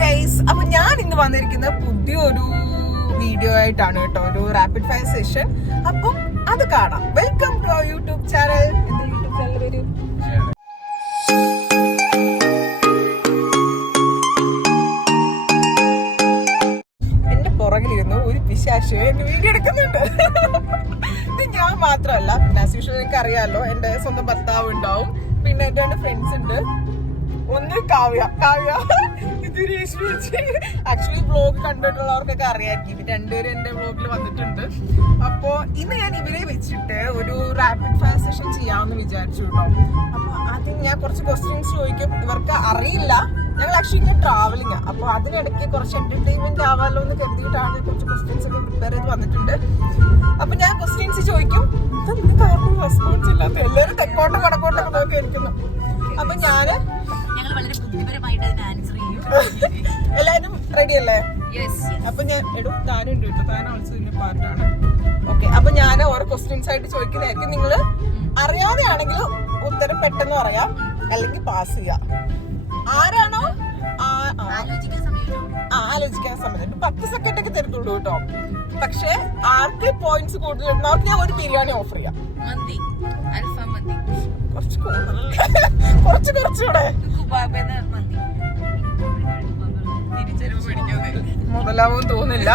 Guys, അപ്പൊ ഞാൻ ഇന്ന് വന്നിരിക്കുന്ന പുതിയൊരു വീഡിയോ ആയിട്ടാണ് കേട്ടോ, ഒരു റാപ്പിഡ് ഫയർ സെഷൻ. അപ്പം അത് കാണാം. Welcome to our YouTube channel. എന്റെ യൂട്യൂബ് ചാനൽ വരും. എന്റെ പുറകിലിരുന്നു ഒരു പിശാശു എന്റെ വീഡിയോ എടുക്കുന്നുണ്ട്. ഇത് ഞാൻ മാത്രമല്ല, പിന്നെ ആസ് യൂഷ്വൽ എനിക്ക് അറിയാമല്ലോ, എന്റെ സ്വന്തം ഭർത്താവ് ഉണ്ടാവും, പിന്നെ എന്റെ 2 ഫ്രണ്ട്സ് ഉണ്ട്. ഒന്ന് കാവ്യ, ഇത് ആക്ച്വലി വ്ലോഗ് കണ്ടിട്ടുള്ളവർക്കൊക്കെ അറിയാമായിരിക്കും. 2 പേരും എന്റെ വ്ലോഗിൽ വന്നിട്ടുണ്ട്. അപ്പോ ഇന്ന് ഞാൻ ഇവരെ വെച്ചിട്ട് ഒരു റാപ്പിഡ് ഫയർ സെഷൻ ചെയ്യാമെന്ന് വിചാരിച്ചു കേട്ടോ. അപ്പൊ ആദ്യം ഞാൻ കുറച്ച് ക്വസ്റ്റ്യൻസ് ചോദിക്കും. ഇവർക്ക് അറിയില്ല, ഞങ്ങൾ ആക്ച്വലി ട്രാവലിംഗ്, അപ്പൊ അതിനിടയ്ക്ക് കുറച്ച് എന്റർടൈൻമെന്റ് ആവാമല്ലോ എന്ന് കരുതിയിട്ടാണ് കുറച്ച് ക്വസ്റ്റ്യൻസ് ഒക്കെ പ്രിപ്പയർ ചെയ്ത് വന്നിട്ടുണ്ട്. അപ്പൊ ഞാൻ ക്വസ്റ്റ്യൻസ് ചോദിക്കും. റെസ്പോൺസ് ഇല്ലാത്ത എല്ലാവരും തെക്കോട്ടും വടക്കോട്ടൊക്കെ നോക്കി ഇരിക്കുന്നു. അപ്പൊ വളരെ ബുദ്ധിപരമായിട്ട് അതിന് ആൻസർ ചെയ്യും. എല്ലാരും റെഡി അല്ലേ? അപ്പൊ ഞാൻ താനുണ്ട് കേട്ടോ, താൻ ഓൾസോ ഇതിന്റെ പാർട്ടാണ്. ഓക്കെ, അപ്പൊ ഞാൻ ഓരോ ക്വസ്റ്റ്യൻസ് ആയിട്ട് ചോദിക്കുന്നതായിരിക്കും. നിങ്ങള് അറിയാതെയാണെങ്കിൽ ഉത്തരം പെട്ടെന്ന് പറയാം, അല്ലെങ്കിൽ പാസ് ചെയ്യാം. ആരാണോ ആലോചിക്കാൻ സമയം 10 സെക്കൻഡ് ഒക്കെ തരത്തുള്ളൂ കേട്ടോ. പക്ഷെ ആർക്ക് പോയിന്റ്സ് കൂടുതൽ അവർക്ക് ഞാൻ ഒരു ബിരിയാണി ഓഫർ ചെയ്യാം. കുറച്ചുകൂടെ മുതലാവും തോന്നില്ല.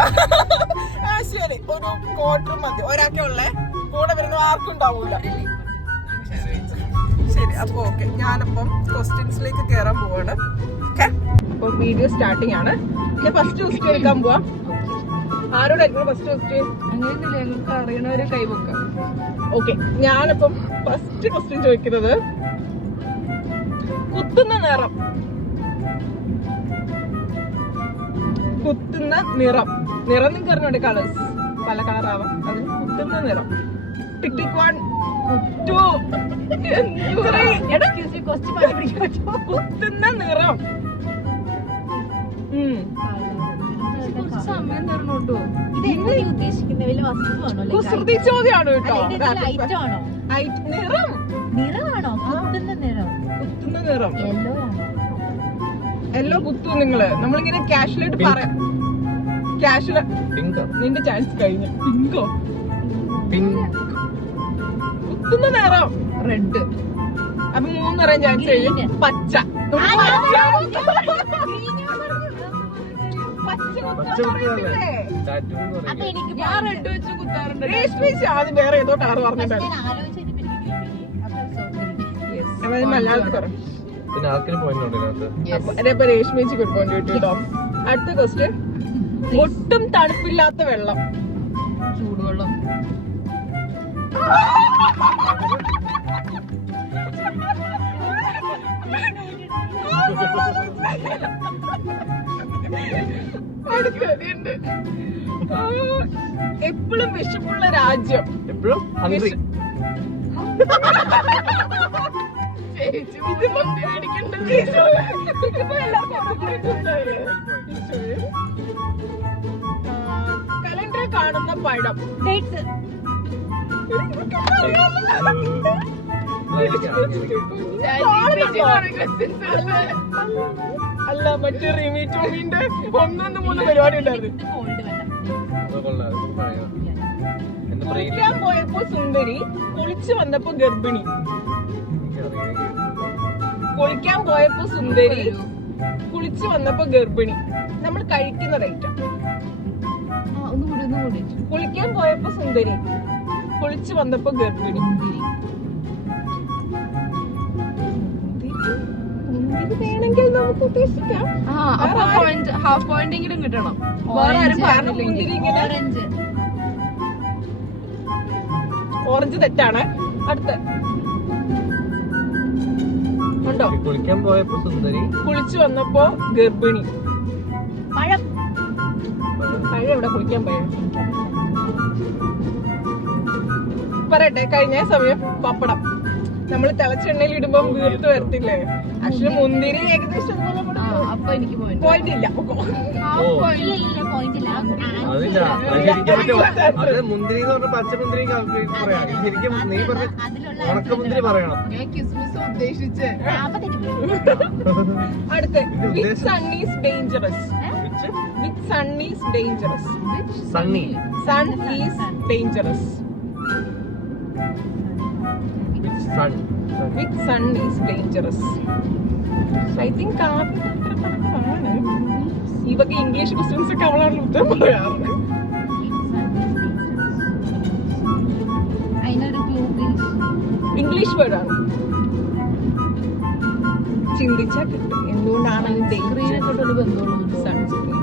ശരി, ഒരു ക്വാർട്ടർ മതി. ഒരാൾക്കേ ഉള്ളേ, കൂടെ വരുന്ന ആർക്കും ഉണ്ടാവൂല. ശരി, അപ്പൊ ഓക്കെ, ഞാനപ്പം ക്വസ്റ്റ്യൻസിലേക്ക് കയറാൻ പോവാണ്. ഓക്കെ, അപ്പൊ വീഡിയോ സ്റ്റാർട്ടിങ് ആണ്. ഞാൻ ഫസ്റ്റ് ക്വസ്റ്റ്യൻ എടുക്കാൻ പോവാം. ആരോടായിരിക്കും ഫസ്റ്റ് ക്വസ്റ്റ്യൻ? അങ്ങനെയൊന്നുമില്ല, ഞങ്ങൾക്ക് അറിയണവരെ കൈവക്കാം. ഓക്കെ, ഞാനിപ്പം ഫസ്റ്റ് ക്വസ്റ്റ്യൻ ചോദിക്കുന്നത്, കുത്തുന്ന നിറം. കുത്തുന്ന നിറം നിങ്ങൾക്ക് അറിഞ്ഞോട്ടെ, കളേഴ്സ് പല കളറാവാം. അതിന് കുത്തുന്ന നിറം. ടിക് ടിക് 1 2 കുത്തുന്ന നിറം. സമയം തരണോട്ടോ. കുസൃതി ചോദ്യമാണ് കേട്ടോ. കുത്തുന്ന നിറം എല്ലോ കുത്തു. നിങ്ങള് നമ്മളിങ്ങനെ ക്യാഷ്വലായിട്ട് പറയാം. ക്യാഷ്വൽ നിന്റെ ചാൻസ് കഴിഞ്ഞു. പിങ്കോ? കുത്തുന്ന നിറം റെഡ്. അപ്പൊ 3 നിറം ചാൻസ് കഴിഞ്ഞു. പച്ച. ഞാൻ റെഡ് വെച്ച് കുത്താറുണ്ട്. രേഷ്മി ആദ്യം വേറെ ഏതോ കളർ പറഞ്ഞിട്ടുണ്ടായിരുന്നു. മലയാളത്തിൽ പറഞ്ഞു. അതേപോലെ രേഷ്മിക്ക് ഒരു പോയിന്റ് കിട്ടും കേട്ടോ. അടുത്ത ക്വസ്റ്റ്യൻ, ഒട്ടും തണുപ്പില്ലാത്ത വെള്ളം. ചൂടുവെള്ളം. അടുത്തതുണ്ട്, എപ്പോഴും വിശപ്പുള്ള രാജ്യം. എപ്പോഴും കലണ്ടറിൽ കാണുന്ന പഴം. അല്ല, മറ്റേ റിമി ടോമിന്റെ 1 3 പരിപാടി ഉണ്ടായിരുന്നു. കുളിക്കാൻ പോയപ്പോ സുന്ദരി, കുളിച്ചു വന്നപ്പോ ഗർഭിണി. കുളിക്കാൻ പോയപ്പോ സുന്ദരി, കുളിച്ചു വന്നപ്പോ ഗർഭിണി. നമ്മൾ കഴിക്കുന്ന ഐറ്റം. കുളിക്കാൻ പോയപ്പോ സുന്ദരി, കുളിച്ചു വന്നപ്പോ ഗർഭിണി. വേണമെങ്കിൽ നമുക്ക് ഉദ്ദേശിക്കാം. ഹാഫ് പോയിന്റെങ്കിലും കിട്ടണം. വേറെ ആരും പറഞ്ഞില്ലെങ്കിൽ. ഓറഞ്ച് തെറ്റാണ്. അടുത്ത ഉണ്ടോ? കുളിക്കാൻ പോയപ്പോ സുന്ദരി, കുളിച്ചു വന്നപ്പോ ഗർഭിണി. പഴം. പഴം എവിടെ? കുളിക്കാൻ പോയ പറയട്ടെ. കഴിഞ്ഞ സമയം പപ്പടം. നമ്മൾ തിളച്ചെണ്ണയിൽ ഇടുമ്പോ വീർത്ത് വരത്തില്ലേ? ആക്ച്വലി മുന്തിരി ഏകദേശം അപ്പൊ എനിക്ക് പോയിന്റ് ഇല്ല. മുന്തിരി പച്ചമുന്തിരി ശരിക്കും നീ പറഞ്ഞ ഉണക്കമുന്തിരി പറയണം. ഉദ്ദേശിച്ച് അടുത്ത സണ്ണീസ് danger. dangerous. Which? With sun is dangerous. Sunny. Sun is dangerous. Which sun? With sun is dangerous. I think ഇവക്ക് ഇംഗ്ലീഷ് ക്വസ്റ്റ്യൻസ് ഒക്കെ അവളാണ് ഉത്തരം പറയാറ്. ഇംഗ്ലീഷ് വേർഡാണ്. ചിന്തിച്ചാൽ കിട്ടും എന്തുകൊണ്ടാണ് സൺസ്ക്രീൻ.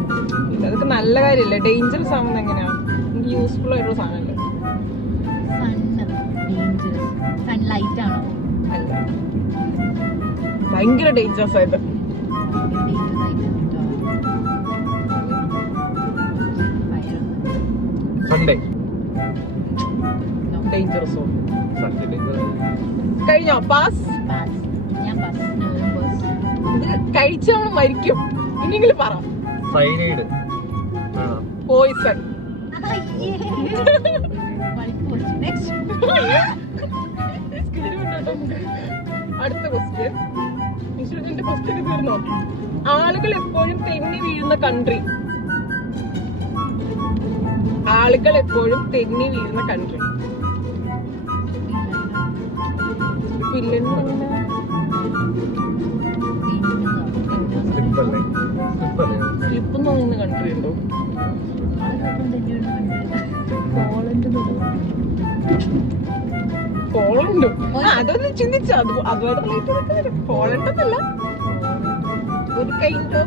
അതൊക്കെ നല്ല കാര്യമല്ലേ. ഡേഞ്ചറസ് ആവുന്നത് എങ്ങനെയാ? യൂസ്ഫുൾ ആയിട്ടുള്ള സാധനമല്ലേ. സൺലൈറ്റ് ആണോ? അല്ല, ഭയങ്കര ഡേഞ്ചറസ് ആയത്. Sunday. ഡേഞ്ചറസോ? Sunday dangerous. കഴിഞ്ഞോ? പാസ്. ഞാൻ ഇത് കഴിച്ചവണ് മരിക്കും. ഇനിയെങ്കിലും പറ. Cyanide. പോയിസൺ. അടുത്ത ക്വസ്റ്റ്യൻ. ഇൻഷുറൻസിന്റെ ക്വസ്റ്റ്യൻ തീർന്നോ? ആളുകൾ എപ്പോഴും തെന്നി വീഴുന്ന കൺട്രി. ആളുകൾ എപ്പോഴും തെന്നി വീഴുന്ന കൺട്രി. സ്ലിപ്പ് എന്ന് പറയുന്ന കൺട്രി ഉണ്ടോ? പോളണ്ട്. അതൊന്ന് ചിന്തിച്ചോ? അതുമായിട്ട് റിലേറ്റ് നിൽക്കുന്നില്ല. പോളണ്ട് എന്നല്ല, ഒരു കൈൻഡ്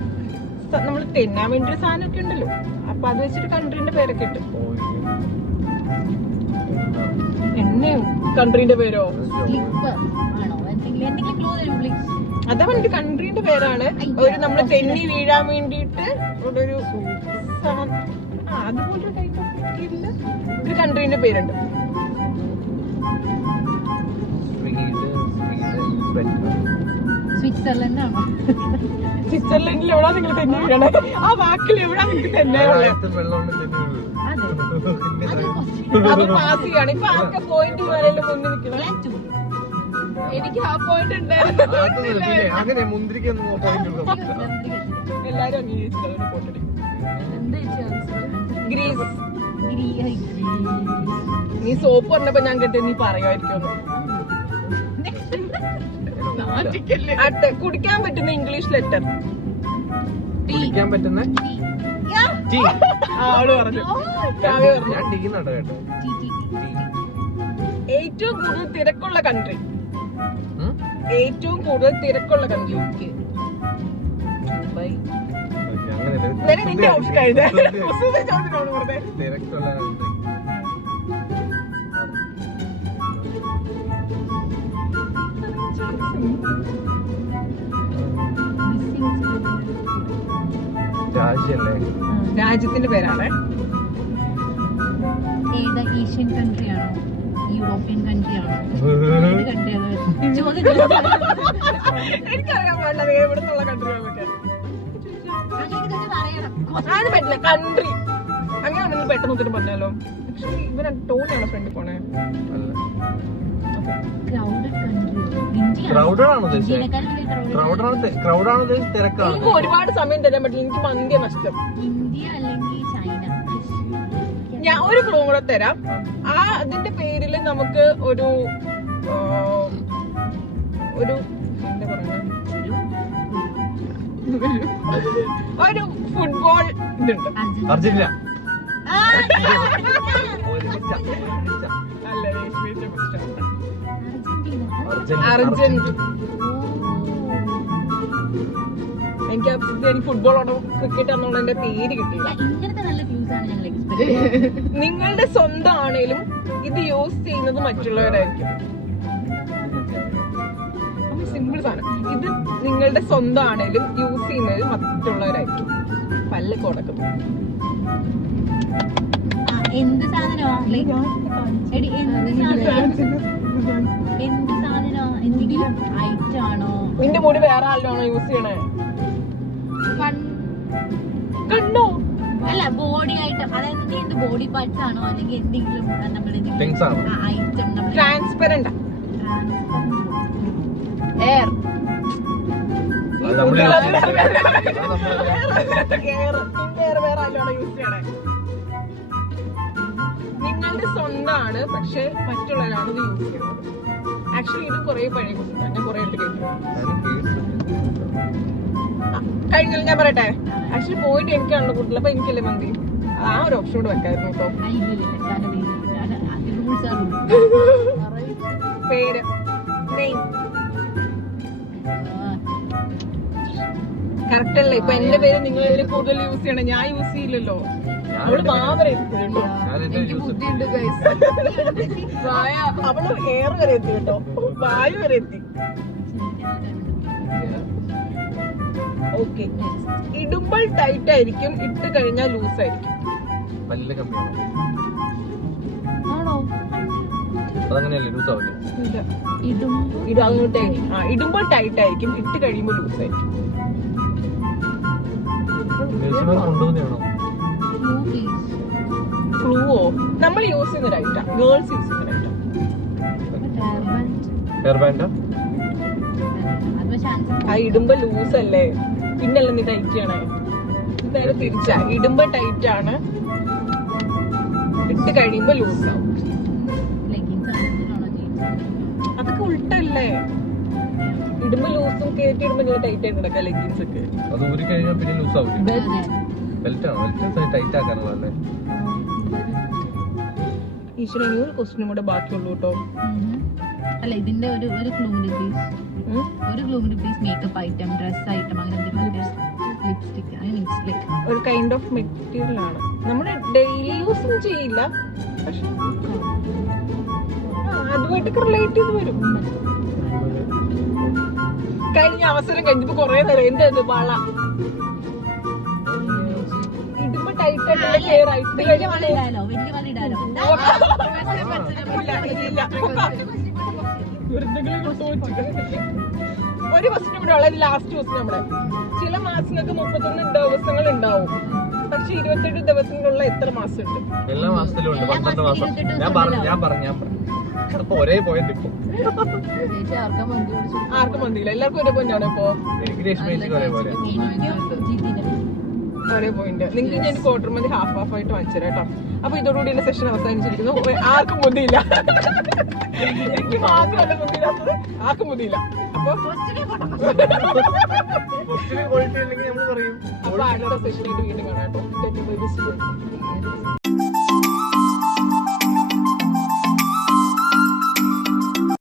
ഓഫ് നമ്മൾ തെന്നാൻ വേണ്ടി ഒരു സാധനമൊക്കെ ഉണ്ടല്ലോ. അപ്പൊ അത് വെച്ചിട്ട് കൺട്രീന്റെ പേരൊക്കെ ഇട്ടു. എന്നെയും കൺട്രീന്റെ പേരോ? അതാ പറഞ്ഞിട്ട് കൺട്രീന്റെ പേരാണ്. ഒരു നമ്മള് തെന്നി വീഴാൻ വേണ്ടിയിട്ട് ഒരു അതുപോലൊരു ടൈപ്പ് ഓഫ് മെറ്റീരിയല് ഒരു കൺട്രീന്റെ പേരുണ്ട്. സ്വിറ്റ്സർലൻഡ് ആണോ? സ്വിറ്റ്സർലൻഡിൽ എവിടാ നിങ്ങൾ തെന്നി വീഴണേ? ആ വാക്കിൽ എവിടാ നിങ്ങൾക്ക് തെന്നാനുള്ളത്? അപ്പൊ പാസ് ചെയ്യാണ്. ഇപ്പൊ ആർക്കെ പോയിന്റ് പോയാലും മുന്നിൽ നിൽക്കണം. എനിക്ക് ആ പോയിന്റ് ഉണ്ടായിരുന്നു. അങ്ങനെ മുന്തിരിക്കൊന്നും പോയിന്റ് എല്ലാരും അംഗീകരിച്ചില്ല. പോട്ടടി. ഗ്രീസ്. നീ സോപ്പ് പറഞ്ഞപ്പോ ഞാൻ കേട്ടേ നീ പറയുമായിരിക്കും. കുടിക്കാൻ പറ്റുന്ന ഇംഗ്ലീഷ് ലെറ്റർ. കുടിക്കാൻ പറ്റുന്ന ആള് പറഞ്ഞു. ഞാൻ ടീന്നുണ്ടോ കേട്ടോ. ഏറ്റവും കൂടുതൽ തിരക്കുള്ള കൺട്രി. ഏറ്റവും കൂടുതൽ തിരക്കുള്ള കൺട്രി. നിന്റെ ഓപ്ഷൻ കഴിഞ്ഞ തിരക്കുള്ള രാജ്യല്ലേ? രാജ്യത്തിന്റെ പേരാണ്. ഏതാ? ഏഷ്യൻ കൺട്രി ആണോ? യൂറോപ്യൻ കൺട്രി ആണോ? എനിക്കറിയാൻ പാടില്ല എവിടുന്നുള്ള കൺട്രികളൊക്കെ. അത് പറ്റില്ല. കൺട്രി അങ്ങനെ നിങ്ങൾ പെട്ടെന്ന് ഒത്തിരി പറഞ്ഞാലോ. പക്ഷെ ഇവൻ ടോണിയാണ് ഫ്രണ്ട് പോണേ. എനിക്ക് ഒരുപാട് സമയം തരാൻ പറ്റില്ല. എനിക്ക് മന്തിയ നഷ്ടം. ഞാൻ ഒരു ക്ലൂ കൂടെ തരാം. അതിന്റെ പേരില് നമുക്ക് ഒരു ഒരു എന്താ പറയുക, ഒരു ഫുട്ബോൾ ഇതുണ്ട്. അർജന്റീന. അല്ല, എനിക്ക് ഫുട്ബോളോടോ ക്രിക്കറ്റ് എന്നുള്ള എന്റെ പേര് കിട്ടിയില്ല. നിങ്ങളുടെ സ്വന്തം ആണേലും ഇത് യൂസ് ചെയ്യുന്നത് മറ്റുള്ളവരായിരിക്കും. സിമ്പിൾ സാധനം. ഇത് നിങ്ങളുടെ സ്വന്തം ആണേലും യൂസ് ചെയ്യുന്നത് മറ്റുള്ളവരായിരിക്കും. പല്ലൊക്കെ ഉടക്കും. എന്ത് സാധനമാ? എന്ത് സാധനമാ? എന്തെങ്കിലും ഐറ്റം ആണോ? നിന്റെ മുടി വേറെ ആളിനാണോ യൂസ് ചെയ്യണേ? കണ്ണോ? അല്ല, ബോഡി ഐറ്റം. അതായത് എന്ത് ബോഡി പാർട്സ് ആണോ അല്ലെങ്കിൽ എന്തെങ്കിലും ഐറ്റം? Transparent air. അത് നമ്മള് use ചെയ്യും. വേറെ ആരാണ് യൂസ് ചെയ്യണേ? നിങ്ങളുടെ സ്വന്തമാണ്, പക്ഷെ മറ്റുള്ളവരാണ് ഇത് യൂസ് ചെയ്യുന്നത്. ആക്ച്വലി ഇത് കുറെ പഴയ കുറിച്ചാണ്, ഞാൻ കുറെ എടുത്ത് കേട്ടിട്ടുണ്ട്. കഴിഞ്ഞാൽ ഞാൻ പറയട്ടെ, ആക്ച്വലി പോയിന്റ് എനിക്കാണല്ലോ കൂടുതൽ, അപ്പൊ എനിക്കല്ലേ മന്തി. ആ ഒരു ഓപ്ഷൻ കൂടെ വെക്കായിരുന്നു കേട്ടോ. പേര് നെയിം കറക്റ്റ് അല്ലേ? ഇപ്പൊ എന്റെ പേര് നിങ്ങൾ ഇതിൽ കൂടുതൽ യൂസ് ചെയ്യണം, ഞാൻ യൂസ് ചെയ്യില്ലല്ലോ. അവള് മാവരെ എത്തിട്ടോ, എനിക്ക് ബുദ്ധിയുണ്ട് ഗൈസ്. അവള് എയർ വരെ എത്തി കേട്ടോ, വായു വരെ എത്തി. ഓക്കെ, ഇടുമ്പോൾ ടൈറ്റ് ആയിരിക്കും, ഇട്ട് കഴിഞ്ഞാൽ ലൂസ് ആയിരിക്കും. പല്ല് കമ്മിയാണോ? ആണോ? അതങ്ങനെയല്ലേ ലൂസ് ആവില്ലേ? ഇടുമ്പോൾ ടൈറ്റ് ആയിരിക്കും, ഇട്ട് കഴിയുമ്പോൾ ലൂസ് ആയിരിക്കും. കൊണ്ടുപോകുന്നതാണോ? ക്ലൂവോ? നമ്മൾ യൂസ് ചെയ്യുന്ന ടൈറ്റാ, ഗേൾസ് യൂസ് ചെയ്യുന്ന ടൈറ്റാ. ഹെയർ ബാൻഡാ? ആ ഇടുമ്പോ ലൂസ് അല്ലേ, പിന്നല്ല നീ ടൈറ്റ് ചെയ്യണേ. നേരെ തിരിച്ചാ, ഇടുമ്പോ ടൈറ്റ് ആണ്, ഇട്ട് കഴിയുമ്പോ ലൂസ് ആവും. അതൊക്കെ ഉൾട്ടല്ലേ? ഇടുമ്പോ ലൂസും കയറ്റി ഇടുമ്പോ ഞാൻ ടൈറ്റ് ആയിട്ട് കിടക്കാം ലെഗിൻസ് ഒക്കെ. അത് ഊരി കഴിഞ്ഞാൽ പിന്നെ ലൂസ് ആവില്ലേ? ബെൽറ്റ് ആണോ? ബെൽറ്റ് ടൈറ്റ് ആക്കാനുള്ളതല്ലേ? ഈശ്വരൻ, ഒരു ക്വസ്റ്റിനും കൂടെ ബാക്കിയുള്ളൂ കേട്ടോ. അല്ല, ഇതിന്റെ ഒരു clue piece makeup item, dress item, അങ്ങനെ ലിപ്സ്റ്റിക്, ഒരു കൈൻഡ് ഓഫ് മെറ്റീരിയൽ ആണ്. നമ്മുടെ ഡെയിലി യൂസും ചെയ്യില്ല, പക്ഷെ അതുമായിട്ടൊക്കെ റിലേറ്റ് ചെയ്ത് വരും. കഴിഞ്ഞ അവസരം കഴിഞ്ഞപ്പോ കൊറേ നേരം എന്തത് വള ഇടുമ്പോ ടൈറ്റ് ആയിട്ട് ക്ലിയർ ആയിട്ട് വലിയ വള ഇടാലോ. ഒരു ക്വസ്റ്റിനും കൂടെ ഉള്ളത്, ലാസ്റ്റ് ക്വസ്റ്റ്യൻ. നമ്മുടെ ചില മാസങ്ങൾക്ക് 31 ദിവസങ്ങൾ ഉണ്ടാവും, പക്ഷെ 28 ദിവസങ്ങളുള്ള എത്ര മാസം ഉണ്ട്? എല്ലാ മാസത്തിലും ഉണ്ട്, 12 മാസം. ഞാൻ പറഞ്ഞു ഇപ്പൊ ഒരേ പോയിന്റ്. ഇപ്പൊ ആർക്കും മന്തിയില്ല, എല്ലാവർക്കും ഒരേ പോയിന്റ് ആണ്. ഇപ്പൊ എനിക്ക് രശ്മിക്ക് ഒരേപോലെ ഒരേ പോയിന്റ്. നിങ്ങൾക്ക് ഞാൻ ക്വാർട്ടർ മന്തി ഹാഫ് ആയിട്ട് വാങ്ങിച്ചു തരാം കേട്ടോ. അപ്പൊ ഇതോടുകൂടി എന്റെ സെഷൻ അവസാനിച്ചിരിക്കുന്നു. ആർക്കും മുതിയില്ല, എനിക്ക് മാത്രമല്ല മുതിയില്ലാത്തത്, ആർക്കും മുതിയില്ല. അപ്പൊ ക്വാളിറ്റി ഉണ്ടെങ്കിൽ നമ്മൾ പറയും. അപ്പൊ അടുത്ത സെഷനായിട്ട് വീണ്ടും കാണാം കേട്ടോ.